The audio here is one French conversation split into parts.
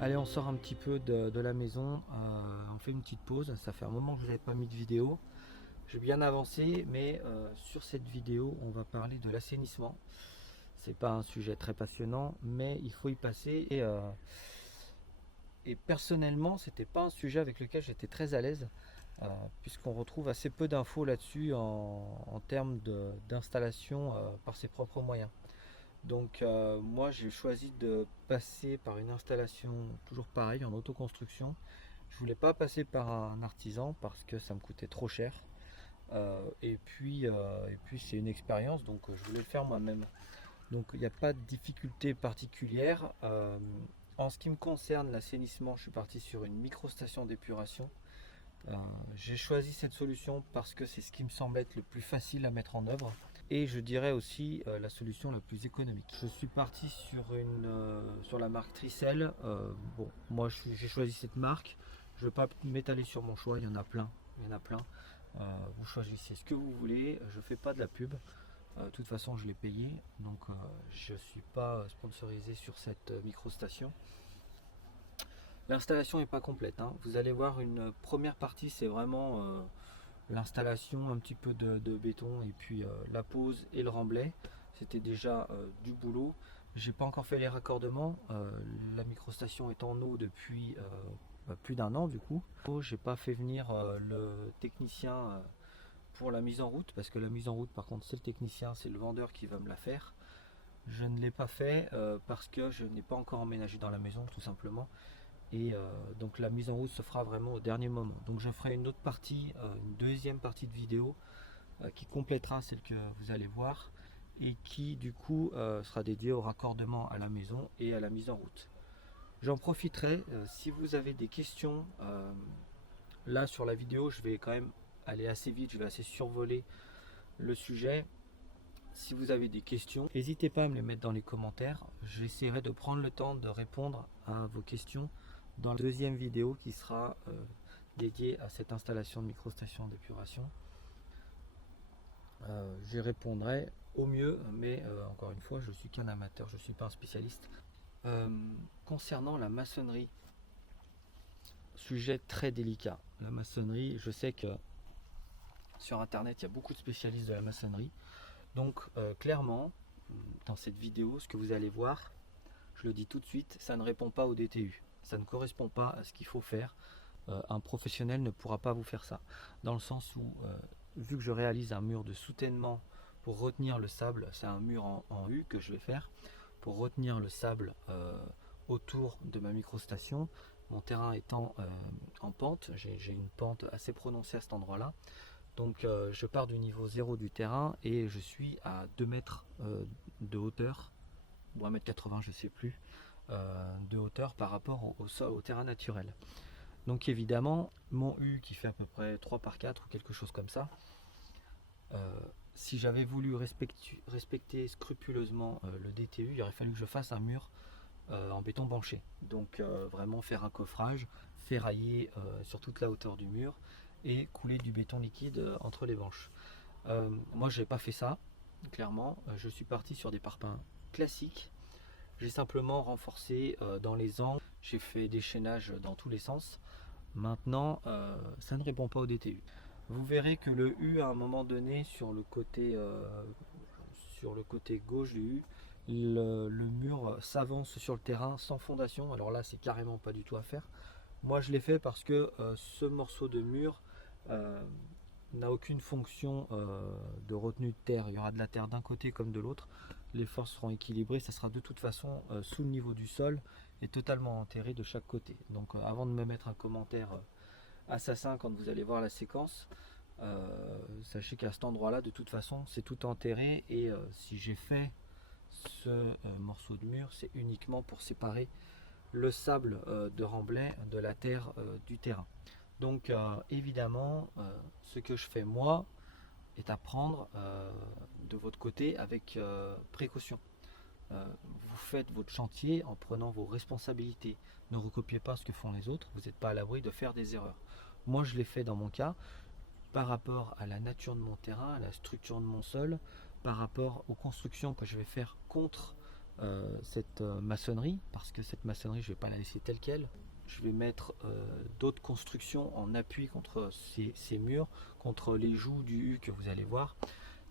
Allez, on sort un petit peu de la maison, on fait une petite pause. Ça fait un moment que je n'avais pas mis de vidéo. J'ai bien avancé, mais sur cette vidéo, on va parler de l'assainissement. C'est pas un sujet très passionnant, mais il faut y passer. Et personnellement, c'était pas un sujet avec lequel j'étais très à l'aise, puisqu'on retrouve assez peu d'infos là-dessus en termes d'installation par ses propres moyens. Donc moi j'ai choisi de passer par une installation toujours pareil en autoconstruction. Je voulais pas passer par un artisan parce que ça me coûtait trop cher. Et puis c'est une expérience, donc je voulais le faire moi-même. Donc il n'y a pas de difficulté particulière. En ce qui me concerne l'assainissement, je suis parti sur une microstation d'épuration. J'ai choisi cette solution parce que c'est ce qui me semble être le plus facile à mettre en œuvre et je dirais aussi la solution la plus économique. Je suis parti sur la marque Tricel. Bon, moi j'ai choisi cette marque. Je ne vais pas m'étaler sur mon choix, il y en a plein. Il y en a plein. Vous choisissez ce que vous voulez. Je ne fais pas de la pub. De toute façon, je l'ai payé, donc je ne suis pas sponsorisé sur cette microstation. L'installation n'est pas complète, hein. Vous allez voir, une première partie, c'est vraiment l'installation, un petit peu de béton et puis la pose et le remblai. C'était déjà du boulot. J'ai pas encore fait les raccordements. La microstation est en eau depuis plus d'un an du coup. J'ai pas fait venir le technicien pour la mise en route, parce que la mise en route par contre c'est le technicien, c'est le vendeur qui va me la faire. Je ne l'ai pas fait parce que je n'ai pas encore emménagé dans la maison tout simplement. Et donc la mise en route se fera vraiment au dernier moment. Donc je ferai une autre partie, une deuxième partie de vidéo qui complétera celle que vous allez voir et qui du coup sera dédiée au raccordement à la maison et à la mise en route. J'en profiterai si vous avez des questions. Là sur la vidéo je vais quand même aller assez vite, je vais assez survoler le sujet. Si vous avez des questions, n'hésitez pas à me les mettre dans les commentaires. J'essaierai de prendre le temps de répondre à vos questions dans la deuxième vidéo qui sera dédiée à cette installation de microstation d'épuration. J'y répondrai au mieux, mais encore une fois, je suis qu'un amateur, je ne suis pas un spécialiste. Concernant la maçonnerie, sujet très délicat. La maçonnerie, je sais que sur internet, il y a beaucoup de spécialistes de la maçonnerie. Donc clairement, dans cette vidéo, ce que vous allez voir, je le dis tout de suite, ça ne répond pas au DTU. Ça ne correspond pas à ce qu'il faut faire. Un professionnel ne pourra pas vous faire ça. Dans le sens où, vu que je réalise un mur de soutènement pour retenir le sable, c'est un mur en U que je vais faire, pour retenir le sable autour de ma microstation, mon terrain étant en pente, j'ai une pente assez prononcée à cet endroit-là. Donc je pars du niveau 0 du terrain et je suis à 2 mètres de hauteur, ou 1,80 m, je ne sais plus, de hauteur par rapport au terrain naturel. Donc évidemment, mon U qui fait à peu près 3 par 4 ou quelque chose comme ça, si j'avais voulu respecter scrupuleusement le DTU, il aurait fallu que je fasse un mur en béton banché. Donc vraiment faire un coffrage, ferrailler sur toute la hauteur du mur et couler du béton liquide entre les branches. Moi je n'ai pas fait ça, clairement. Je suis parti sur des parpaings classiques. J'ai simplement renforcé dans les angles, j'ai fait des chaînages dans tous les sens. Maintenant ça ne répond pas au DTU. Vous verrez que le U à un moment donné sur le côté gauche du U, le mur s'avance sur le terrain sans fondation. Alors là c'est carrément pas du tout à faire. Moi je l'ai fait parce que ce morceau de mur n'a aucune fonction de retenue de terre. Il y aura de la terre d'un côté comme de l'autre. Les forces seront équilibrées. Ça sera de toute façon sous le niveau du sol et totalement enterré de chaque côté. Donc avant de me mettre un commentaire assassin quand vous allez voir la séquence, sachez qu'à cet endroit là de toute façon c'est tout enterré. Et si j'ai fait ce morceau de mur, c'est uniquement pour séparer le sable de remblai de la terre du terrain. Donc évidemment ce que je fais moi est à prendre de votre côté avec précaution. vous faites votre chantier en prenant vos responsabilités. Ne recopiez pas ce que font les autres, vous n'êtes pas à l'abri de faire des erreurs. Moi je l'ai fait dans mon cas, par rapport à la nature de mon terrain, à la structure de mon sol, par rapport aux constructions que je vais faire contre cette maçonnerie, parce que cette maçonnerie je ne vais pas la laisser telle qu'elle. Je vais mettre d'autres constructions en appui contre ces murs, contre les joues du U que vous allez voir.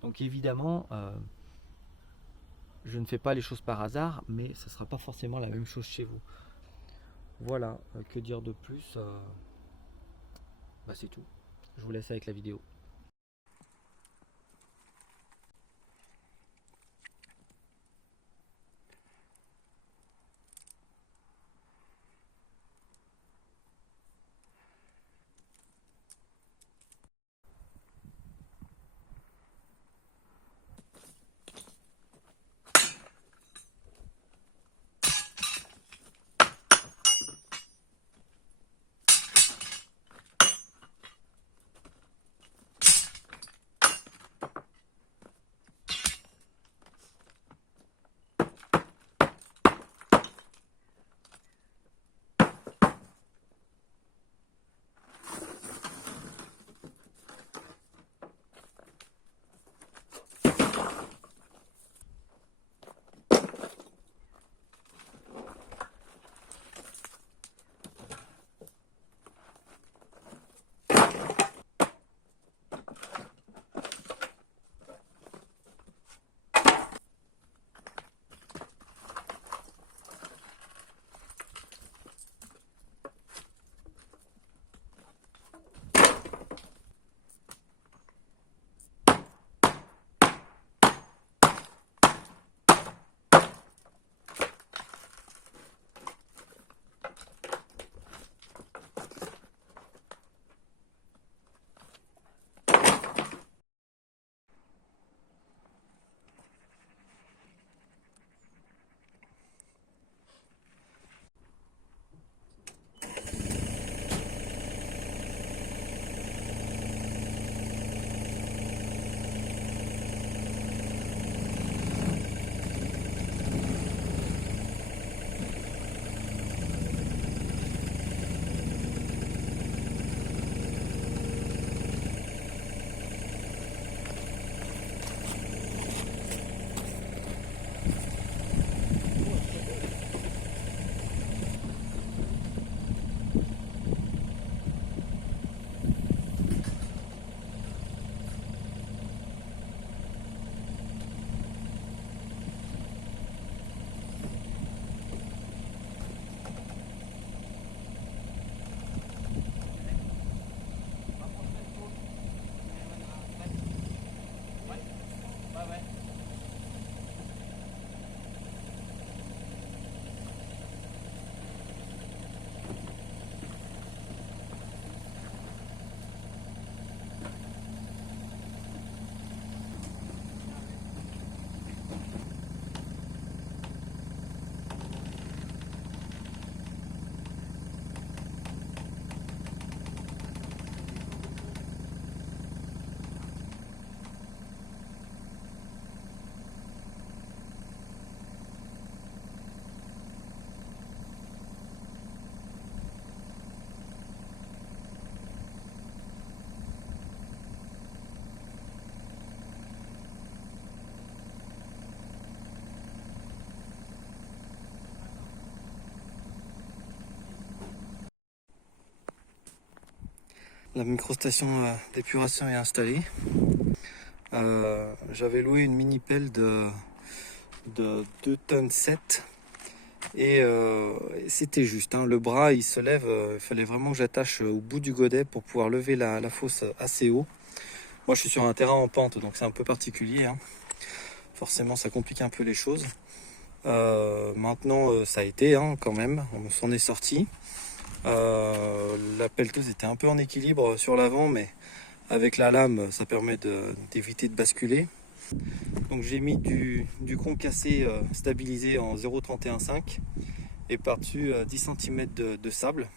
Donc évidemment, je ne fais pas les choses par hasard, mais ce ne sera pas forcément la même chose chez vous. Voilà, que dire de plus, c'est tout. Je vous laisse avec la vidéo. La microstation d'épuration est installée. J'avais loué une mini pelle de 2 tonnes 7 et c'était juste, hein. Le bras il se lève, il fallait vraiment que j'attache au bout du godet pour pouvoir lever la fosse assez haut. Moi je suis sur un terrain en pente donc c'est un peu particulier, hein. Forcément ça complique un peu les choses. Maintenant ça a été, hein, quand même, on s'en est sorti. La pelleteuse était un peu en équilibre sur l'avant, mais avec la lame ça permet d'éviter de basculer. Donc j'ai mis du concassé stabilisé en 0,315 et par-dessus 10 cm de sable.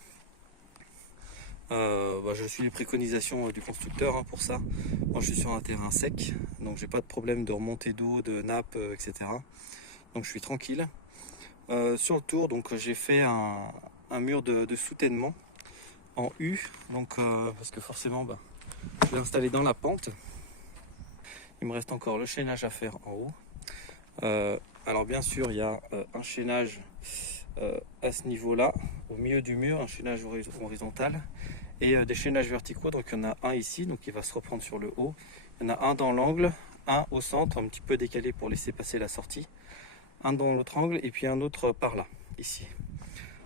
Je suis les préconisations du constructeur, hein, pour ça. Moi je suis sur un terrain sec, donc j'ai pas de problème de remontée d'eau, de nappe, etc. donc je suis tranquille. Sur le tour, donc j'ai fait un mur de soutènement en U, donc parce que forcément je l'ai installé dans la pente. Il me reste encore le chaînage à faire en haut. Alors bien sûr il y a un chaînage à ce niveau là, au milieu du mur, un chaînage horizontal et des chaînages verticaux. Donc il y en a un ici, donc il va se reprendre sur le haut. Il y en a un dans l'angle, un au centre, un petit peu décalé pour laisser passer la sortie, un dans l'autre angle et puis un autre par là, ici.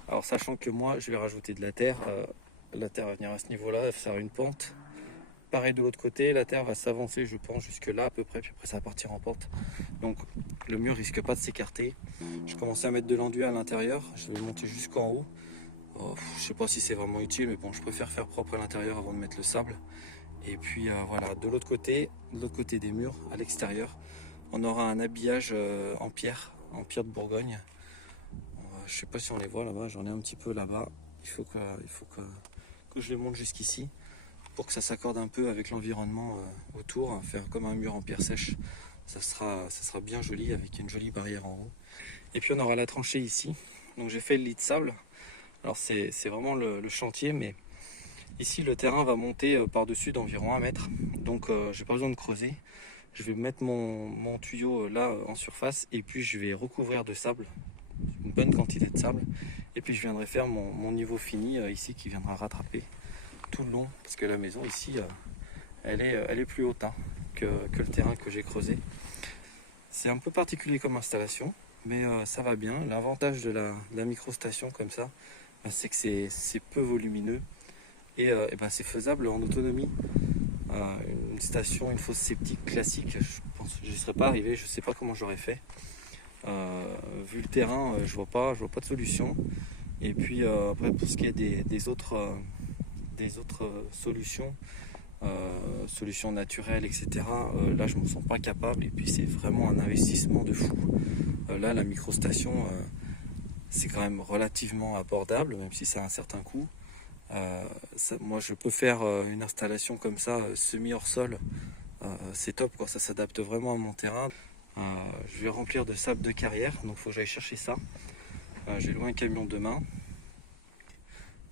Alors sachant que moi je vais rajouter de la terre va venir à ce niveau là, faire une pente. Pareil de l'autre côté, la terre va s'avancer je pense jusque là à peu près, puis après ça va partir en pente. Donc le mur risque pas de s'écarter. Je commençais à mettre de l'enduit à l'intérieur, je vais monter jusqu'en haut. Je sais pas si c'est vraiment utile, mais bon, je préfère faire propre à l'intérieur avant de mettre le sable. Et puis voilà, de l'autre côté des murs, à l'extérieur, on aura un habillage en pierre de Bourgogne. Je sais pas si on les voit là-bas, j'en ai un petit peu là-bas. Il faut que je les monte jusqu'ici pour que ça s'accorde un peu avec l'environnement autour, faire comme un mur en pierre sèche. Ça sera bien joli avec une jolie barrière en haut. Et puis on aura la tranchée ici. Donc j'ai fait le lit de sable. Alors c'est vraiment le chantier, mais ici le terrain va monter par-dessus d'environ 1 mètre. Donc j'ai pas besoin de creuser. Je vais mettre mon tuyau là en surface et puis je vais recouvrir de sable, une bonne quantité de sable. Et puis je viendrai faire mon niveau fini ici qui viendra rattraper tout le long, parce que la maison ici elle est plus haute que le terrain que j'ai creusé. C'est un peu particulier comme installation, mais ça va bien. L'avantage de la microstation comme ça, c'est que c'est peu volumineux et c'est faisable en autonomie. Une station, une fosse septique classique, je pense que je n'y serais pas arrivé, je ne sais pas comment j'aurais fait. Vu le terrain, je vois pas de solution. Et puis après pour ce qui est des autres solutions, solutions naturelles, etc. Là, je me sens pas capable. Et puis, c'est vraiment un investissement de fou. Là, la microstation, c'est quand même relativement abordable, même si ça a un certain coût. Moi, je peux faire une installation comme ça, semi hors sol. C'est top, quoi. Ça s'adapte vraiment à mon terrain. Je vais remplir de sable de carrière, donc il faut que j'aille chercher ça. J'ai loué un camion demain.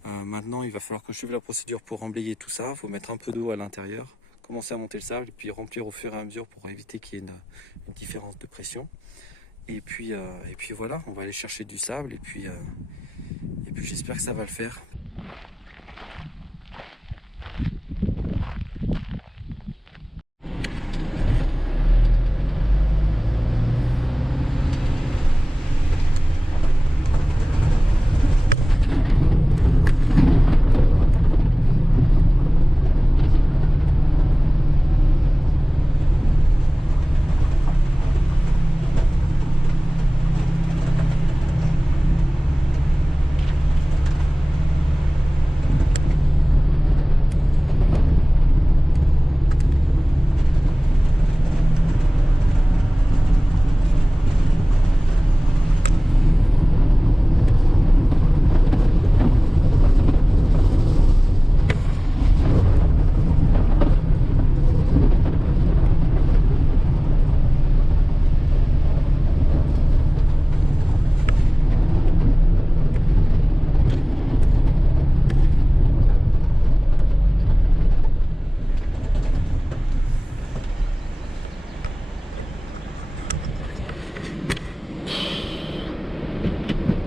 Maintenant, il va falloir que je suive la procédure pour emblayer tout ça. Il faut mettre un peu d'eau à l'intérieur, commencer à monter le sable et puis remplir au fur et à mesure pour éviter qu'il y ait une différence de pression. Et puis voilà, on va aller chercher du sable et puis j'espère que ça va le faire.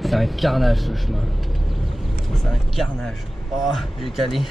C'est un carnage ce chemin. C'est un carnage. Oh, j'ai calé.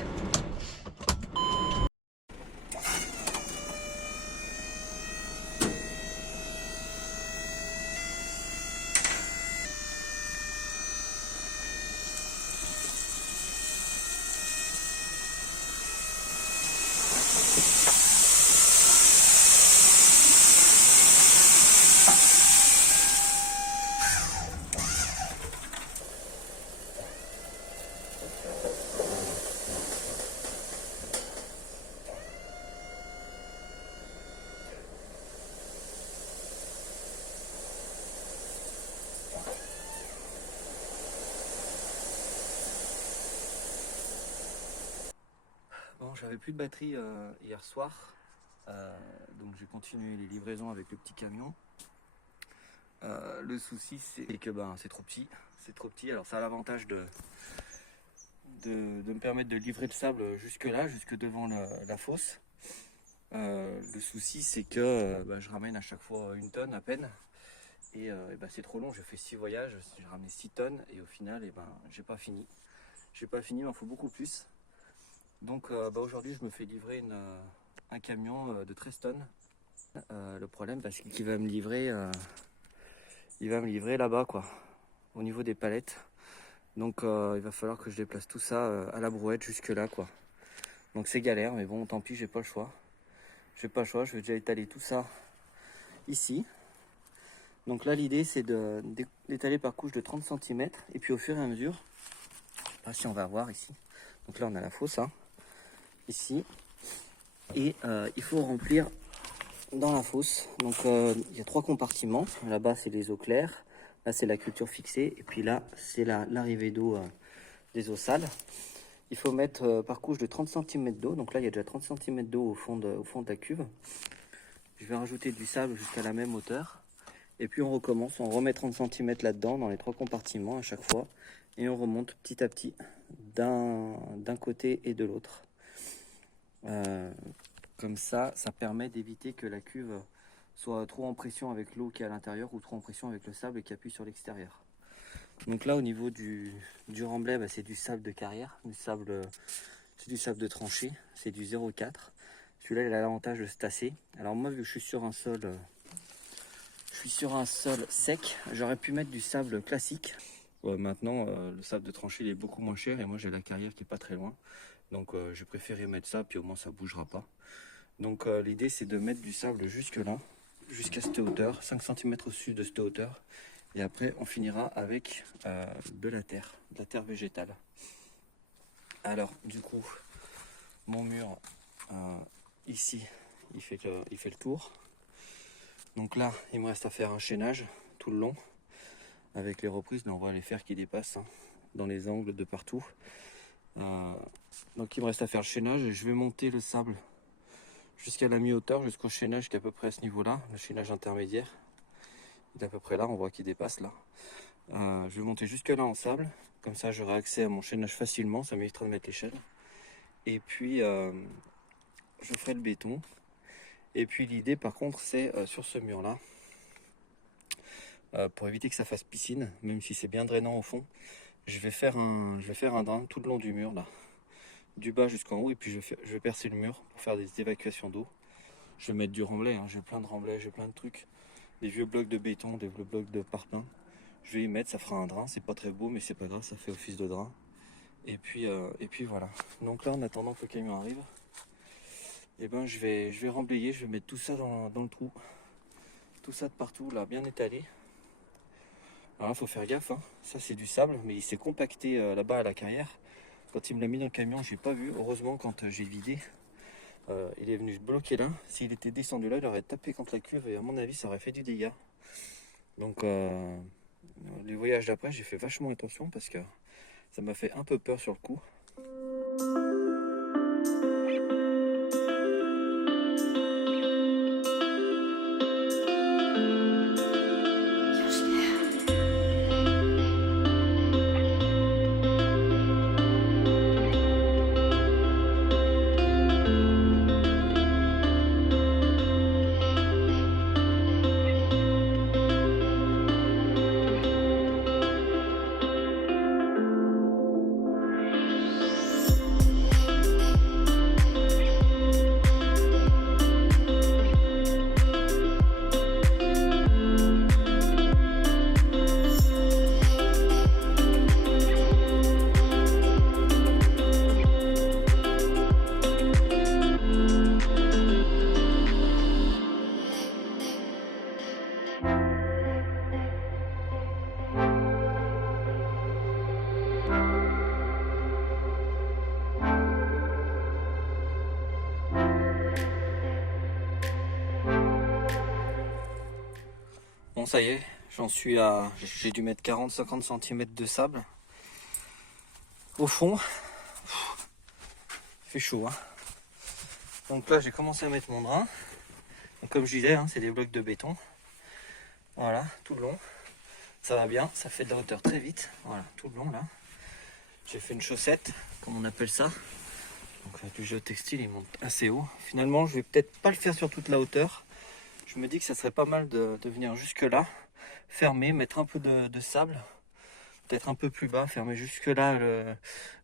Bon, j'avais plus de batterie hier soir, donc j'ai continué les livraisons avec le petit camion. Le souci c'est que c'est trop petit. C'est trop petit. Alors ça a l'avantage de me permettre de livrer le sable jusque là, jusque devant la fosse. Le souci c'est que je ramène à chaque fois 1 tonne à peine. Et c'est trop long, j'ai fait 6 voyages, j'ai ramené 6 tonnes et au final j'ai pas fini. J'ai pas fini, il m'en faut beaucoup plus. Donc aujourd'hui je me fais livrer un camion de 13 tonnes. Le problème c'est qu'il va me livrer là-bas quoi, au niveau des palettes. Donc il va falloir que je déplace tout ça à la brouette jusque là quoi. Donc c'est galère, mais bon tant pis, j'ai pas le choix. Je vais déjà étaler tout ça ici. Donc là l'idée c'est d'étaler par couche de 30 cm et puis au fur et à mesure, je sais pas si on va voir ici. Donc là on a la fosse ici et il faut remplir dans la fosse. Donc il y a 3 compartiments. Là-bas c'est les eaux claires, là c'est la culture fixée et puis là c'est l'arrivée d'eau des eaux sales. Il faut mettre par couche de 30 cm d'eau. Donc là il y a déjà 30 cm d'eau au fond de la cuve. Je vais rajouter du sable jusqu'à la même hauteur. Et puis on recommence, on remet 30 cm là-dedans, dans les 3 compartiments à chaque fois. Et on remonte petit à petit d'un côté et de l'autre. Comme ça, ça permet d'éviter que la cuve soit trop en pression avec l'eau qui est à l'intérieur ou trop en pression avec le sable qui appuie sur l'extérieur. Donc là, au niveau du remblai, c'est du sable de carrière, c'est du sable de tranchée, c'est du 0,4. Celui-là, il a l'avantage de se tasser. Alors moi, vu que je suis sur un sol sec, j'aurais pu mettre du sable classique. Maintenant, le sable de tranchée il est beaucoup moins cher et moi j'ai la carrière qui est pas très loin. Donc j'ai préféré mettre ça, puis au moins ça bougera pas. Donc l'idée c'est de mettre du sable jusque là, jusqu'à cette hauteur, 5 cm au-dessus de cette hauteur. Et après on finira avec de la terre végétale. Alors du coup, mon mur ici, il fait le tour. Donc là, il me reste à faire un chaînage tout le long. Avec les reprises, on voit les fers qui dépassent dans les angles de partout. Donc il me reste à faire le chaînage et je vais monter le sable jusqu'à la mi-hauteur, jusqu'au chaînage qui est à peu près à ce niveau-là, le chaînage intermédiaire. Il est à peu près là, on voit qu'il dépasse là. Je vais monter jusque là en sable, comme ça j'aurai accès à mon chaînage facilement, ça m'évitera de mettre l'échelle. Et puis je ferai le béton. Et puis l'idée par contre c'est sur ce mur là, pour éviter que ça fasse piscine, même si c'est bien drainant au fond, je vais faire un drain tout le long du mur là, du bas jusqu'en haut, et puis je vais percer le mur pour faire des évacuations d'eau. Je vais mettre du remblai, j'ai plein de remblais, j'ai plein de trucs, des vieux blocs de béton, des vieux blocs de parpaing. Je vais y mettre, ça fera un drain, c'est pas très beau mais c'est pas grave, ça fait office de drain. Et puis voilà. Donc là en attendant que le camion arrive, je vais remblayer, je vais mettre tout ça dans le trou. Tout ça de partout là, bien étalé. Alors là, faut faire gaffe, ça c'est du sable, mais il s'est compacté là-bas à la carrière. Quand il me l'a mis dans le camion, j'ai pas vu. Heureusement, quand j'ai vidé, il est venu se bloquer là. S'il était descendu là, il aurait tapé contre la cuve et à mon avis, ça aurait fait du dégât. Donc, les voyages d'après, j'ai fait vachement attention parce que ça m'a fait un peu peur sur le coup. Bon ça y est, j'ai dû mettre 40-50 cm de sable au fond. Il fait chaud Donc là j'ai commencé à mettre mon drain. Donc, comme je disais, c'est des blocs de béton. Voilà, tout le long. Ça va bien, ça fait de la hauteur très vite. Voilà, tout le long là. J'ai fait une chaussette, comme on appelle ça. Donc du géotextile, il monte assez haut. Finalement, je vais peut-être pas le faire sur toute la hauteur. Je me dis que ça serait pas mal de venir jusque là, fermer, mettre un peu de sable, peut-être un peu plus bas, fermer jusque là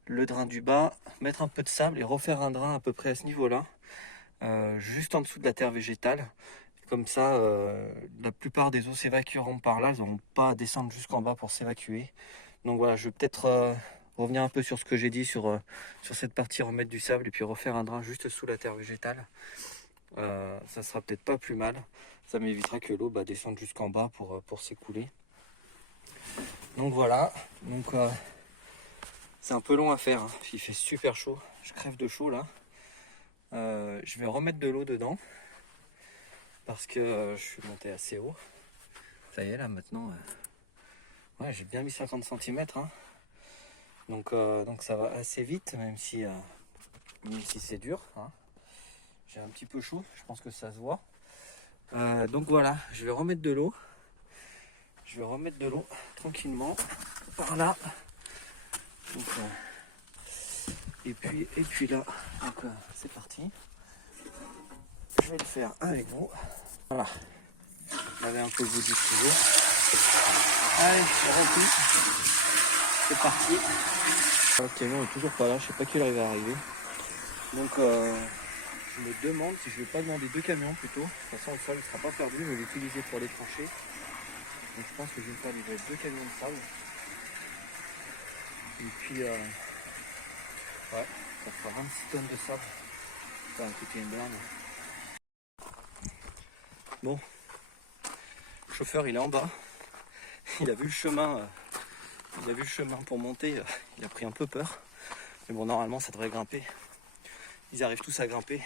le drain du bas, mettre un peu de sable et refaire un drain à peu près à ce niveau-là, juste en dessous de la terre végétale. Comme ça, la plupart des eaux s'évacueront par là, elles n'auront pas à descendre jusqu'en bas pour s'évacuer. Donc voilà, je vais peut-être revenir un peu sur ce que j'ai dit sur cette partie, remettre du sable et puis refaire un drain juste sous la terre végétale. Ça sera peut-être pas plus mal. Ça m'évitera que l'eau descende jusqu'en bas pour s'écouler. Donc voilà, donc c'est un peu long à faire, hein. Il fait super chaud, je crève de chaud là. Je vais remettre de l'eau dedans parce que je suis monté assez haut. Ça y est là maintenant, ouais, j'ai bien mis 50 cm, hein. Donc ça va assez vite, même si c'est dur, hein. J'ai un petit peu chaud, je pense que ça se voit. Donc voilà, je vais remettre de l'eau. Je vais remettre de l'eau tranquillement par là. Donc, et puis là, donc c'est parti. Je vais le faire avec vous. Voilà. Laver un peu le bout du ciseau. Allez, c'est rempli. C'est parti. Ok, bon, on est toujours pas là, je sais pas qui il va arriver. Donc je me demande si je vais pas demander 2 camions plutôt. De toute façon le sol ne sera pas perdu, je vais l'utiliser pour les tranchées. Donc je pense que je vais me faire livrer 2 camions de sable. Et puis ouais, ça fera 26 tonnes de sable. Ça va coûter une blinde. Bon, le chauffeur il est en bas. Il a vu le chemin. Il a vu le chemin pour monter. Il a pris un peu peur. Mais bon, normalement ça devrait grimper. Ils arrivent tous à grimper.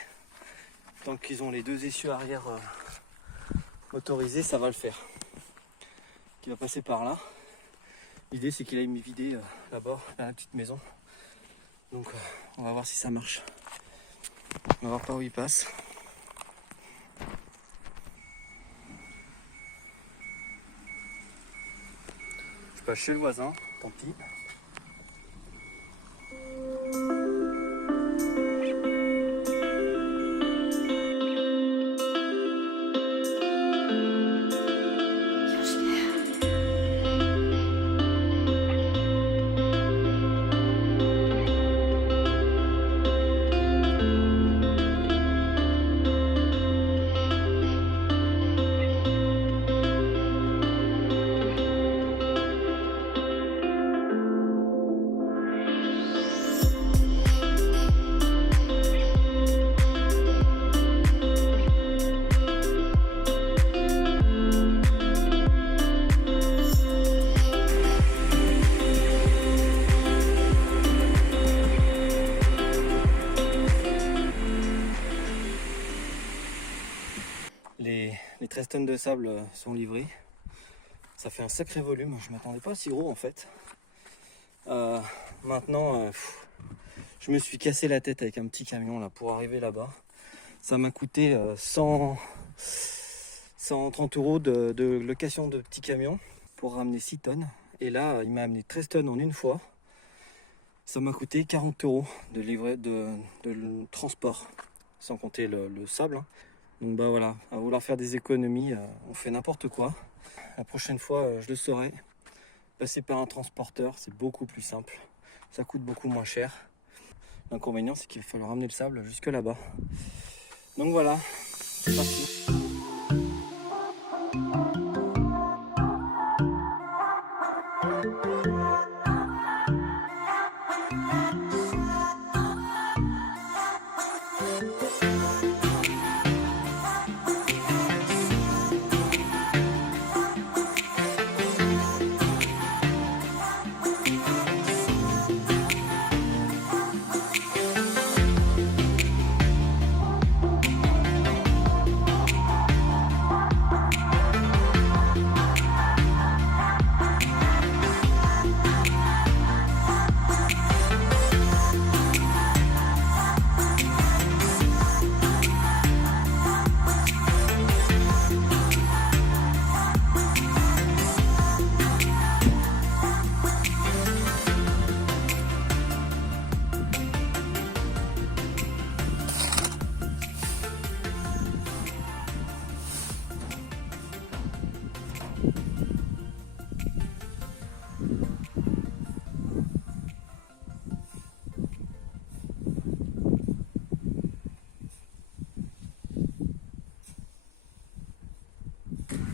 Tant qu'ils ont les 2 essieux arrière motorisés, ça va le faire. Il va passer par là. L'idée c'est qu'il aille me vider là-bas, à la petite maison. Donc on va voir si ça marche. On va voir par où il passe. Je passe chez le voisin, tant pis. Les 13 tonnes de sable sont livrées. Ça fait un sacré volume. Je m'attendais pas à si gros en fait. Maintenant, je me suis cassé la tête avec un petit camion là pour arriver là-bas. Ça m'a coûté 130 € de location de petit camion pour ramener 6 tonnes. Et là, il m'a amené 13 tonnes en une fois. Ça m'a coûté 40 € de livrer de transport, sans compter le sable, hein. Donc bah voilà, à vouloir faire des économies, on fait n'importe quoi. La prochaine fois, je le saurai. Passer par un transporteur, c'est beaucoup plus simple. Ça coûte beaucoup moins cher. L'inconvénient, c'est qu'il va falloir ramener le sable jusque là-bas. Donc voilà, c'est parti.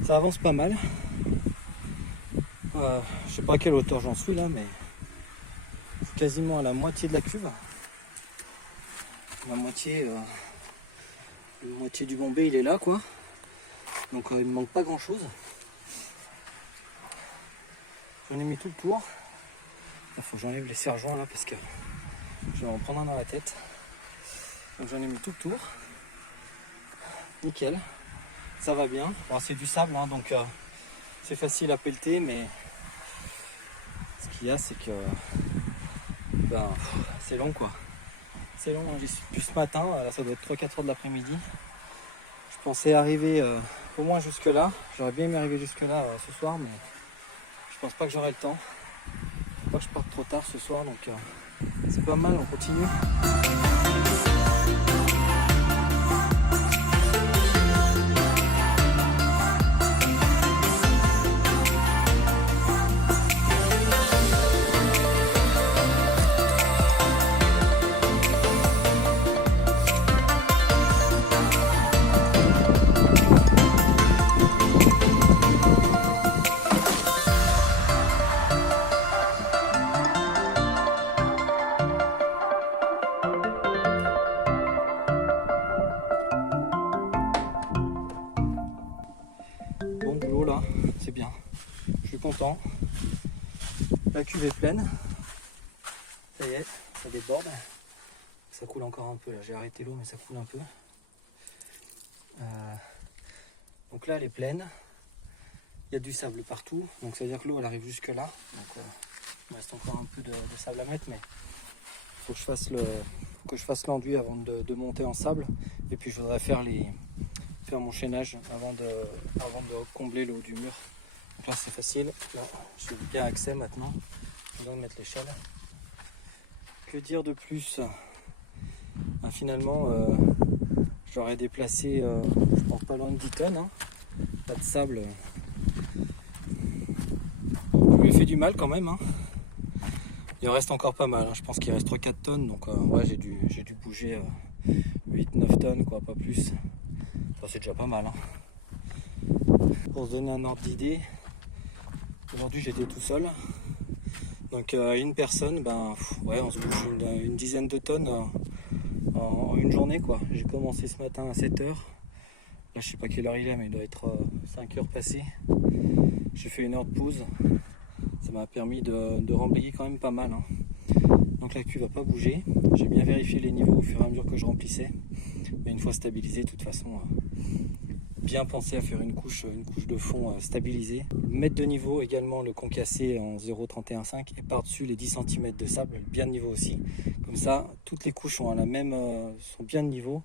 Ça avance pas mal. Je sais pas à quelle hauteur j'en suis là, mais je suis quasiment à la moitié de la cuve. La moitié du bombé il est là quoi. Donc il me manque pas grand chose. J'en ai mis tout le tour. Il faut que j'enlève les serre-joints là parce que je vais en prendre un dans la tête. Donc j'en ai mis tout le tour. Nickel. Ça va bien. Bon, c'est du sable hein, donc c'est facile à pelleter, mais ce qu'il y a c'est que c'est long quoi. C'est long, hein. J'y suis plus ce matin, là ça doit être 3-4 heures de l'après-midi. Je pensais arriver au moins jusque là. J'aurais bien aimé arriver jusque là ce soir, mais je pense pas que j'aurai le temps. Faut pas que je parte trop tard ce soir, donc c'est pas mal, on continue. Bon boulot là, c'est bien. Je suis content. La cuve est pleine. Ça y est, ça déborde. Ça coule encore un peu là. J'ai arrêté l'eau mais ça coule un peu. Donc là elle est pleine. Il y a du sable partout. Donc ça veut dire que l'eau elle arrive jusque là. Donc il me reste encore un peu de sable à mettre, mais il faut que je fasse l'enduit avant de monter en sable. Et puis je voudrais faire mon chaînage avant de combler le haut du mur. Donc là c'est facile, là j'ai bien accès maintenant. Je vais mettre l'échelle. Que dire de plus? Finalement j'aurais déplacé je pense pas loin de 10 tonnes hein. Pas de sable, je lui ai fait du mal quand même hein. Il en reste encore pas mal hein. Je pense qu'il reste 3-4 tonnes, donc ouais, j'ai dû bouger 8-9 tonnes quoi, pas plus. C'est déjà pas mal hein. Pour se donner un ordre d'idée, aujourd'hui j'étais tout seul, donc une personne, ouais, on se bouge une dizaine de tonnes en une journée quoi. J'ai commencé ce matin à 7 h, là je sais pas quelle heure il est, mais il doit être 5 h passées. J'ai fait une heure de pause, ça m'a permis de remblayer quand même pas mal hein. Donc la cuve va pas bouger. J'ai bien vérifié les niveaux au fur et à mesure que je remplissais, mais une fois stabilisé, de toute façon bien penser à faire une couche de fond stabilisée. Mettre de niveau également le concassé en 0,315 et par-dessus les 10 cm de sable, bien de niveau aussi. Comme ça, toutes les couches sont sont bien de niveau.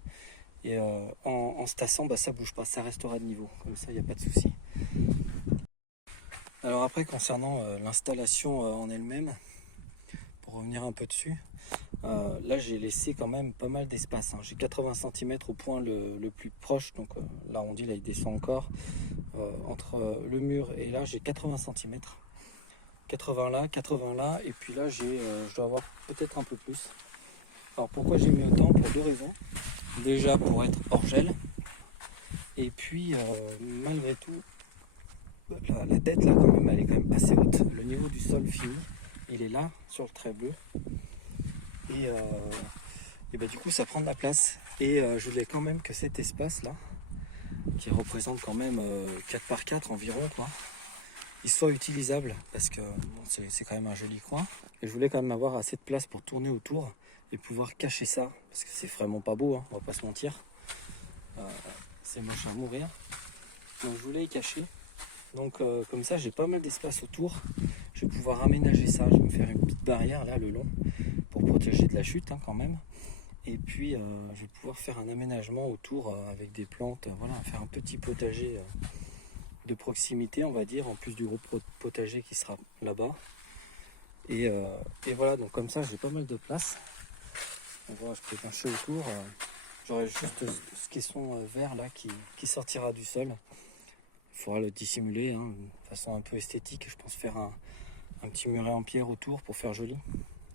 Et en se tassant, ça bouge pas, ça restera de niveau. Comme ça, il n'y a pas de souci. Alors après, concernant l'installation en elle-même, pour revenir un peu dessus, là j'ai laissé quand même pas mal d'espace hein. J'ai 80 cm au point le plus proche, donc l'arrondi là il descend encore entre le mur et là j'ai 80 cm, 80 là, et puis là je dois avoir peut-être un peu plus. Alors pourquoi j'ai mis autant? Pour deux raisons. Déjà pour être hors gel, et puis malgré tout la tête là quand même elle est quand même assez haute. Le niveau du sol fini il est là sur le trait bleu. Et du coup ça prend de la place, et je voulais quand même que cet espace là qui représente quand même 4 par 4 environ quoi, il soit utilisable, parce que bon, c'est quand même un joli coin, et je voulais quand même avoir assez de place pour tourner autour et pouvoir cacher ça, parce que c'est vraiment pas beau hein, on va pas se mentir, c'est moche à mourir, donc je voulais y cacher. Donc comme ça j'ai pas mal d'espace autour, je vais pouvoir aménager ça, je vais me faire une petite barrière là le long pour protéger de la chute hein, quand même. Et puis je vais pouvoir faire un aménagement autour avec des plantes, voilà, faire un petit potager de proximité on va dire, en plus du gros potager qui sera là-bas. Et voilà, donc comme ça j'ai pas mal de place. Donc voilà, je peux pencher autour, j'aurai juste ce caisson vert là qui sortira du sol. Il faudra le dissimuler hein, de façon un peu esthétique, je pense faire un petit muret en pierre autour pour faire joli.